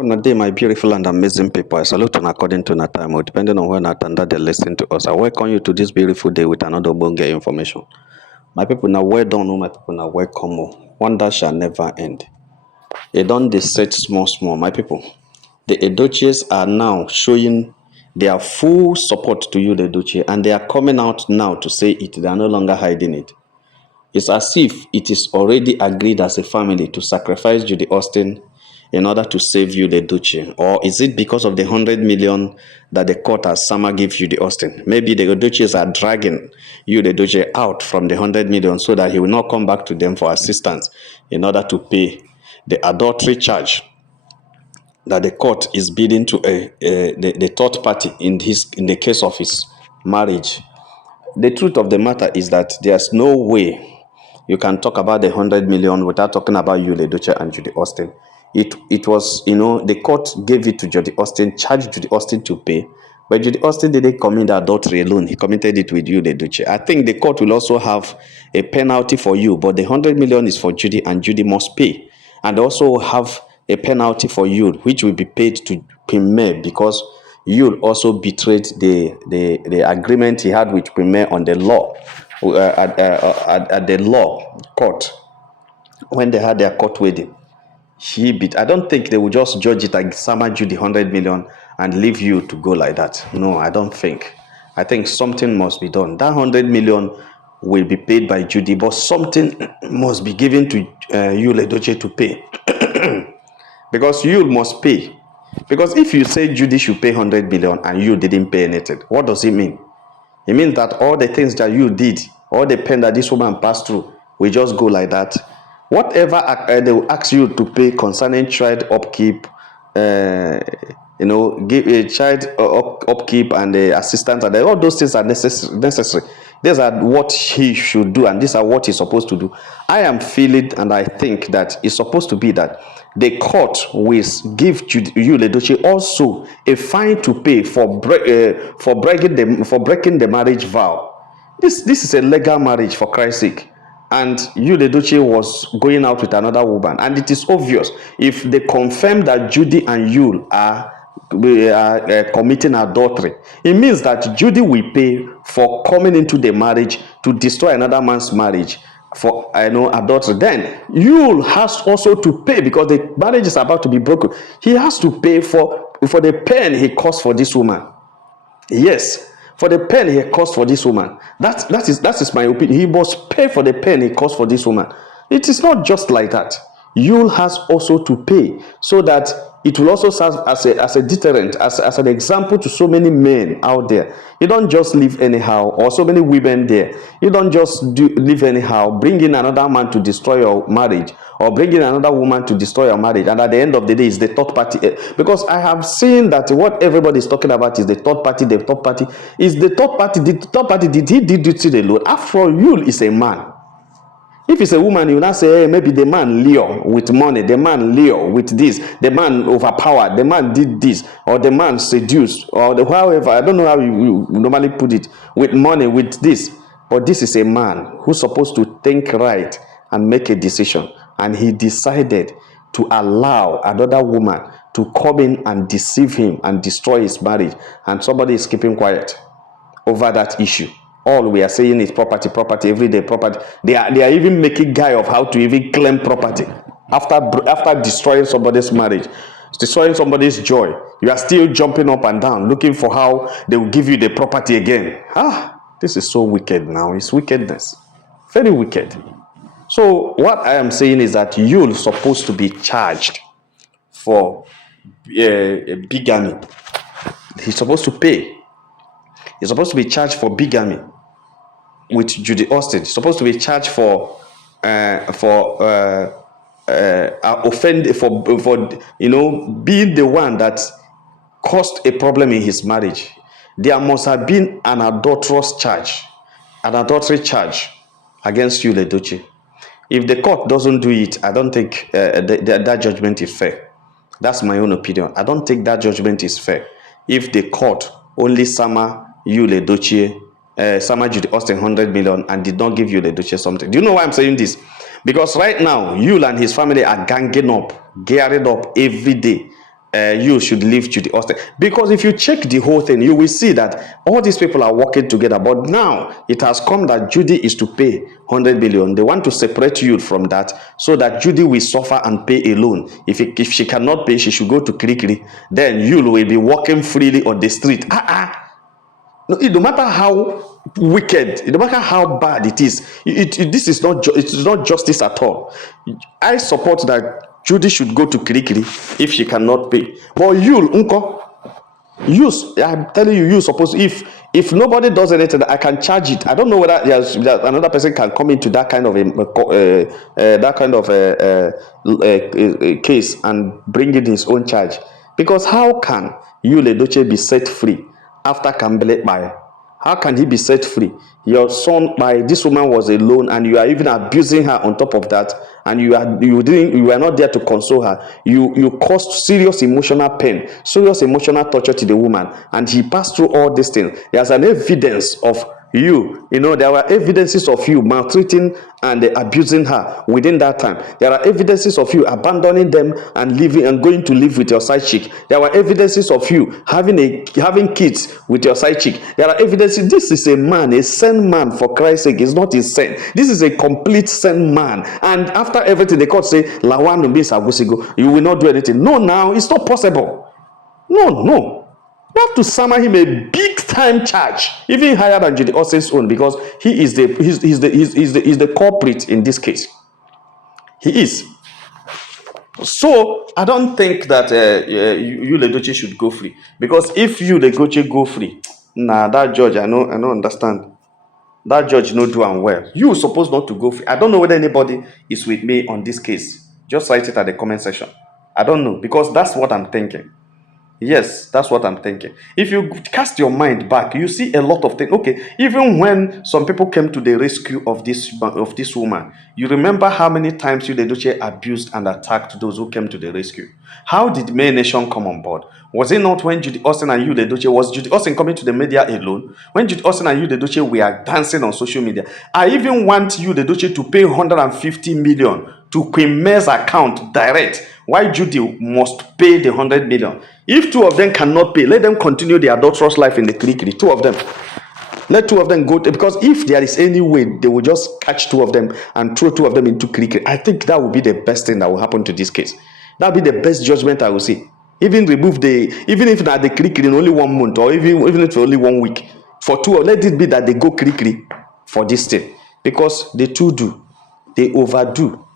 Good day, my beautiful and amazing people. I salute you according to our time, or depending on when and that they listen to us. I welcome you to this beautiful day with another bonga information. My people, now well done, my people, now welcome. Wonder shall never end. They don't they set small. My people. The Edochies are now showing their full support to you, the Edochie, and they are coming out now to say it. They are no longer hiding it. It's as if it is already agreed as a family to sacrifice Judy Austin in order to save you, the Edochie? Or is it because of the 100 million that the court has Sama give Judy Austin? Maybe the Edochies are dragging you, the Edochie, out from the 100 million so that he will not come back to them for assistance in order to pay the adultery charge that the court is bidding to the third party in the case of his marriage. The truth of the matter is that there's no way you can talk about the 100 million without talking about you, Edochie, and Judy Austin. It was, the court gave it to Judy Austin, charged Judy Austin to pay, but Judy Austin didn't commit adultery alone. He committed it with you, Edochie. I think the court will also have a penalty for you, but the 100 million is for Judy, and Judy must pay. And also have a penalty for you, which will be paid to Premier because you also betrayed the agreement he had with Premier on the law at the law court when they had their court wedding. I don't think they will just judge it like Sama Judy 100 million and leave you to go like that. No, I don't think. I think something must be done. That 100 million will be paid by Judy, but something must be given to you, Edochie, to pay. Because you must pay. Because if you say Judy should pay 100 million and you didn't pay anything, what does it mean? It means that all the things that you did, all the pain that this woman passed through, will just go like that. Whatever they will ask you to pay concerning child upkeep, give a child upkeep and the assistance, and all those things are necessary. These are what he should do, and these are what he's supposed to do. I am feeling, and I think that it's supposed to be that the court will give you, Edochie, also a fine to pay for breaking the marriage vow. This is a legal marriage, for Christ's sake. And you, Edochie, was going out with another woman, and it is obvious if they confirm that Judy and you are committing adultery, it means that Judy will pay for coming into the marriage to destroy another man's marriage for adultery. Then you has also to pay because the marriage is about to be broken. He has to pay for the pain he caused for this woman. Yes. For the pain he caused for this woman. That is my opinion. He must pay for the pain he caused for this woman. It is not just like that. You has also to pay so that it will also serve as a deterrent, as an example to so many men out there. You don't just live anyhow, or so many women there. You don't just live anyhow, bring in another man to destroy your marriage, or bring in another woman to destroy your marriage, and at the end of the day is the third party. Because I have seen that what everybody is talking about is the third party. The third party is the third party. The third party did it alone. After all, you is a man. If it's a woman, you now say, hey, maybe the man lure with money, the man lure with this, the man overpowered, the man did this, or the man seduced, or however, I don't know how you normally put it, with money, with this. But this is a man who's supposed to think right and make a decision. And he decided to allow another woman to come in and deceive him and destroy his marriage. And somebody is keeping quiet over that issue. All we are saying is property, everyday property. They are even making guy of how to even claim property after destroying somebody's marriage, destroying somebody's joy. You are still jumping up and down looking for how they will give you the property again. This is so wicked now. It's wickedness, very wicked. So what I am saying is that you're supposed to be charged for bigamy. He's supposed to pay. He's supposed to be charged for bigamy with Judy Austin. He's supposed to be charged for offend for being the one that caused a problem in his marriage. There must have been an adultery charge against you, Edochie. If the court doesn't do it, I don't think that judgment is fair. That's my own opinion. I don't think that judgment is fair. If the court only Sama you, Edochie, Sama Judy Austin 100 million and did not give you, Edochie, something. Do you know why I'm saying this? Because right now, Yul and his family are gearing up every day you should leave Judy Austin. Because if you check the whole thing, you will see that all these people are working together. But now it has come that Judy is to pay 100 billion. They want to separate you from that so that Judy will suffer and pay alone. If she cannot pay, she should go to Kirikiri. Then you will be walking freely on the street. No, it no matter how wicked, no matter how bad it is, this is not justice at all. I support that Judy should go to Kirikiri if she cannot pay. But you, Unko, I'm telling you, you supposed, if nobody does anything, I can charge it. I don't know whether there's another person can come into that kind of a case and bring in his own charge. Because how can you, Edochie, be set free after Kambele by? How can he be set free? Your son, by this woman was alone, and you are even abusing her on top of that, and you are not there to console her. You caused serious emotional pain, serious emotional torture to the woman, and he passed through all these things. There's an evidence of you know, there were evidences of you maltreating and abusing her within that time. There are evidences of you abandoning them and living and going to live with your side chick. There were evidences of you having kids with your side chick. There are evidences. This is a man, a sane man, for Christ's sake. It's not insane. This is a complete sane man. And after everything, the court say, Lawan Agusigo, you will not do anything. No, now it's not possible. No. You have to summon him a big time charge, even higher than Judy Austin's own, because he is the culprit in this case. He is. So I don't think that you Edochie should go free, because if you Edochie go free, that judge I don't understand. That judge no do and well. You supposed not to go free. I don't know whether anybody is with me on this case. Just write it at the comment section. I don't know, because that's what I'm thinking. Yes, that's what I'm thinking. If you cast your mind back, you see a lot of things. Okay, even when some people came to the rescue of this woman, you remember how many times you Edochie abused and attacked those who came to the rescue. How did May Nation come on board? Was it not when Judy Austin and you Edochie, was Judy Austin coming to the media alone? When Judy Austin and you Edochie were dancing on social media, I even want you Edochie to pay 150 million to Queen May's account direct. Why Judy must pay the 100 million? If two of them cannot pay, let them continue their adulterous life in the Kirikiri. Two of them. Let two of them go, because if there is any way, they will just catch two of them and throw two of them into Kirikiri. I think that would be the best thing that will happen to this case. That would be the best judgment I will see. Even if at the Kirikiri in only 1 month, or even if only 1 week, for two, let it be that they go Kirikiri for this thing. Because they they overdo.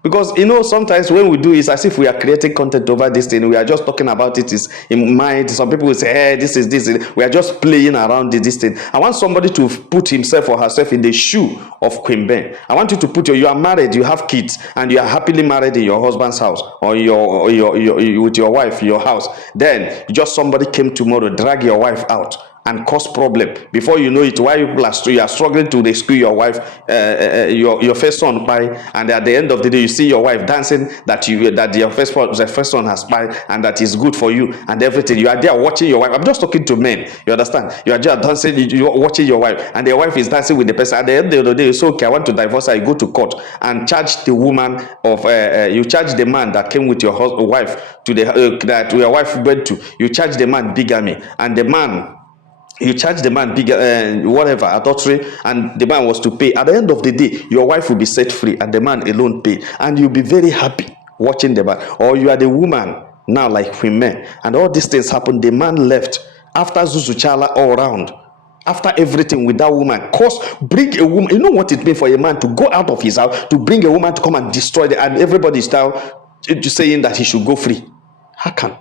Because, sometimes when we do, it's as if we are creating content over this thing. We are just talking about it is in mind. Some people will say, hey, this is this. We are just playing around this thing. I want somebody to put himself or herself in the shoe of Queen Ben. I want you to put you are married, you have kids, and you are happily married in your husband's house, or with your wife, your house. Then just somebody came tomorrow, drag your wife out and cause problem. Before you know it, while you are struggling to rescue your wife, your first son by, and at the end of the day, you see your wife dancing that your first son has by, and that is good for you and everything. You are there watching your wife. I'm just talking to men. You understand? You are just dancing. You are watching your wife, and the wife is dancing with the person. At the end of the day, it's okay. I want to divorce her. You go to court and charge the woman of you charge the man that came with your wife to that your wife went to. You charge the man bigamy, and the man. You charge the man bigger, whatever, adultery, and the man was to pay. At the end of the day, your wife will be set free, and the man alone pay, and you'll be very happy watching the man. Or you are the woman now, like women, and all these things happen. The man left after Zuzuchala all around, after everything with that woman. Bring a woman. You know what it means for a man to go out of his house to bring a woman to come and destroy the, and everybody is now saying that he should go free. How can?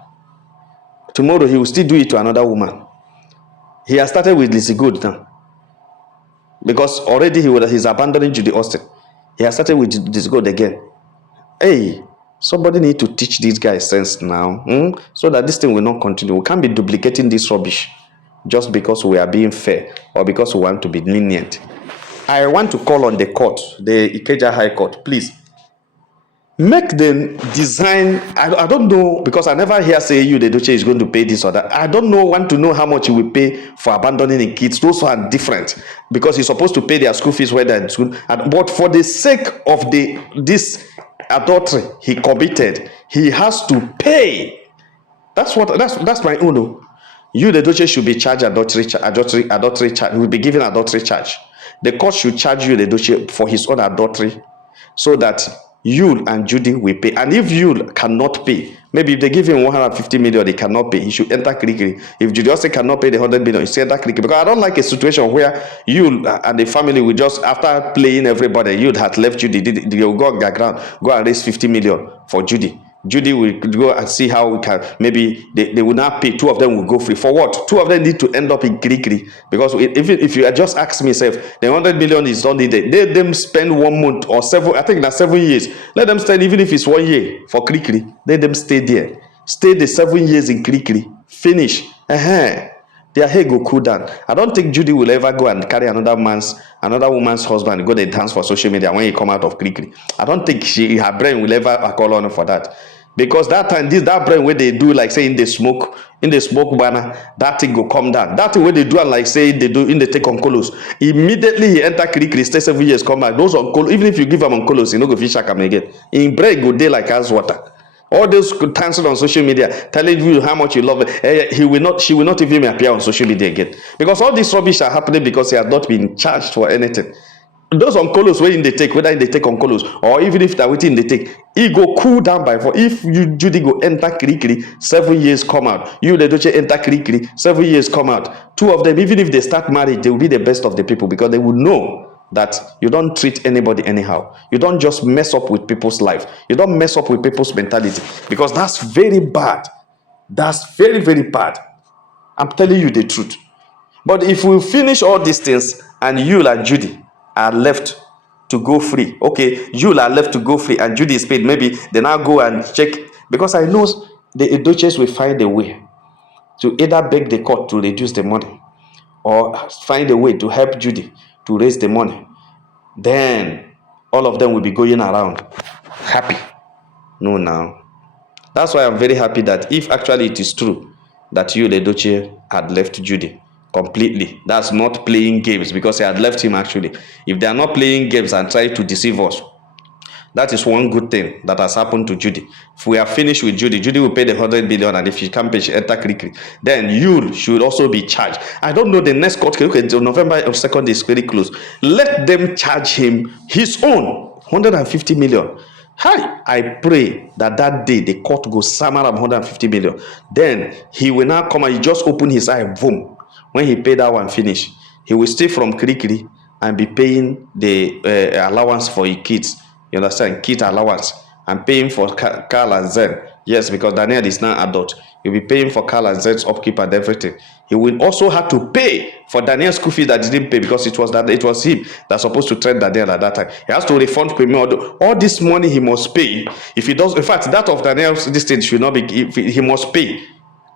Tomorrow he will still do it to another woman. He has started with Lizzie Good now, because already he's abandoning Judy Austin. He has started with Lizzie Good again. Hey, somebody need to teach these guys sense now, so that this thing will not continue. We can't be duplicating this rubbish just because we are being fair or because we want to be lenient. I want to call on the court, the Ikeja High Court, please. Make them design. I don't know, because I never hear say you the Edochie is going to pay this or that. I don't know, want to know how much you will pay for abandoning the kids. Those are different, because he's supposed to pay their school fees when they're in school. But for the sake of this adultery he committed, he has to pay. That's my own. Oh. You, the Edochie, should be charged adultery charge. Will be given adultery charge. The court should charge you, the Edochie, for his own adultery, so that you and Judy will pay. And if you cannot pay, maybe if they give him 150 million, they cannot pay, he should enter Kirikiri. If Judy Austin cannot pay the 100 million, he should enter Kirikiri. Because I don't like a situation where you and the family will just, after playing everybody, you had left Judy, they will go underground, go and raise 50 million for Judy. Judy will go and see how we can, maybe they will not pay. Two of them will go free. For what? Two of them need to end up in Kirikiri. Because if you just ask me, the 100 million is not needed. Let them spend 1 month or 7 years. Let them spend, even if it's 1 year for Kirikiri. Let them stay there. Stay the 7 years in Kirikiri. Finish. Their hair go cool down. I don't think Judy will ever go and carry another woman's husband, go there dance for social media when he come out of Kirikiri. I don't think her brain will ever call on for that. Because that time, that brain where they do, like say in the smoke banner, that thing go come down. That thing where they do, like say they do in the take on colos. Immediately he enter Kirikiri, stay 7 years, come back. Those on colos, even if you give him on colos, he no go fish come again. In brain go day like as water. All those dancing on social media, telling you how much you love it, she will not even appear on social media again. Because all this rubbish are happening because he has not been charged for anything. Those on colos where in they take, whether in they take on colos or even if they're waiting they take, it go cool down by 4. If you Judy go enter Kirikiri, 7 years come out. You the Edochie enter Kirikiri, 7 years come out. Two of them, even if they start marriage, they will be the best of the people because they will know that you don't treat anybody anyhow. You don't just mess up with people's life. You don't mess up with people's mentality because that's very bad. That's very, very bad. I'm telling you the truth. But if we finish all these things and you and Judy are left to go free, okay, you are left to go free and Judy is paid, maybe they now go and check, because I know the Edochies will find a way to either beg the court to reduce the money or find a way to help Judy to raise the money. Then all of them will be going around happy. No, now. That's why I'm very happy that if actually it is true that you, the Edochie, had left Judy completely, that's not playing games, because he had left him actually. If they are not playing games and trying to deceive us, that is one good thing that has happened to Judy. If we are finished with Judy, Judy will pay the 100 billion, and if she can't pay, she enter Kirikiri. Then you should also be charged. I don't know the next court case. Okay, November 2nd is very close. Let them charge him his own 150 million. Hi, I pray that day the court goes somewhere around 150 million. Then he will now come and he just open his eye, boom. When he pay that one finish, he will stay from Kirikiri and be paying the allowance for his kids. You understand? Kid allowance. And paying for Carl and Zen. Yes, because Daniel is now adult. He'll be paying for Carl and Zen's upkeep and everything. He will also have to pay for Daniel's school fee that he didn't pay, because it was him that's supposed to train Daniel at that time. He has to refund payment. All this money he must pay. If he does, in fact, that of Daniel's this thing should not be. He must pay.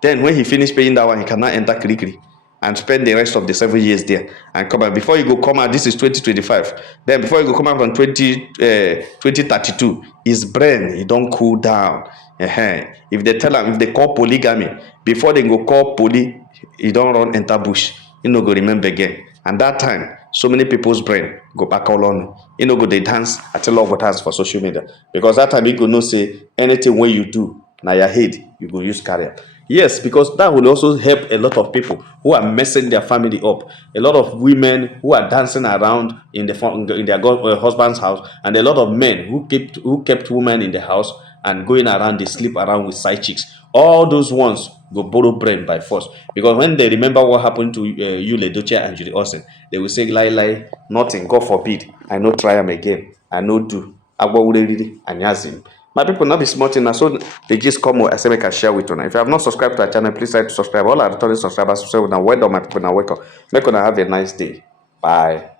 Then when he finished paying that one, he cannot enter Kirikiri and spend the rest of the 7 years there and come out. Before you go come out, this is 2025. Then before you go come out on 2032, his brain, he don't cool down. If they tell him, if they call polygamy, before they go call poly, he don't run enter bush. He no go remember again. And that time, so many people's brain go back all on. You know, go they dance at a lot of dance for social media. Because that time you go no say anything when you do, now your head, you go use career. Yes, because that will also help a lot of people who are messing their family up. A lot of women who are dancing around in their husband's house, and a lot of men who kept women in the house and going around, they sleep around with side chicks. All those ones go borrow brain by force, because when they remember what happened to you, Edochie and Judy Austin, they will say, lie, nothing, God forbid, I no try them again, I no do. My people, not be smart enough, so they just come I say make I share with you. If you have not subscribed to our channel, please try to subscribe. All our returning subscribers, so now well done, my people, now welcome. Make you have a nice day. Bye.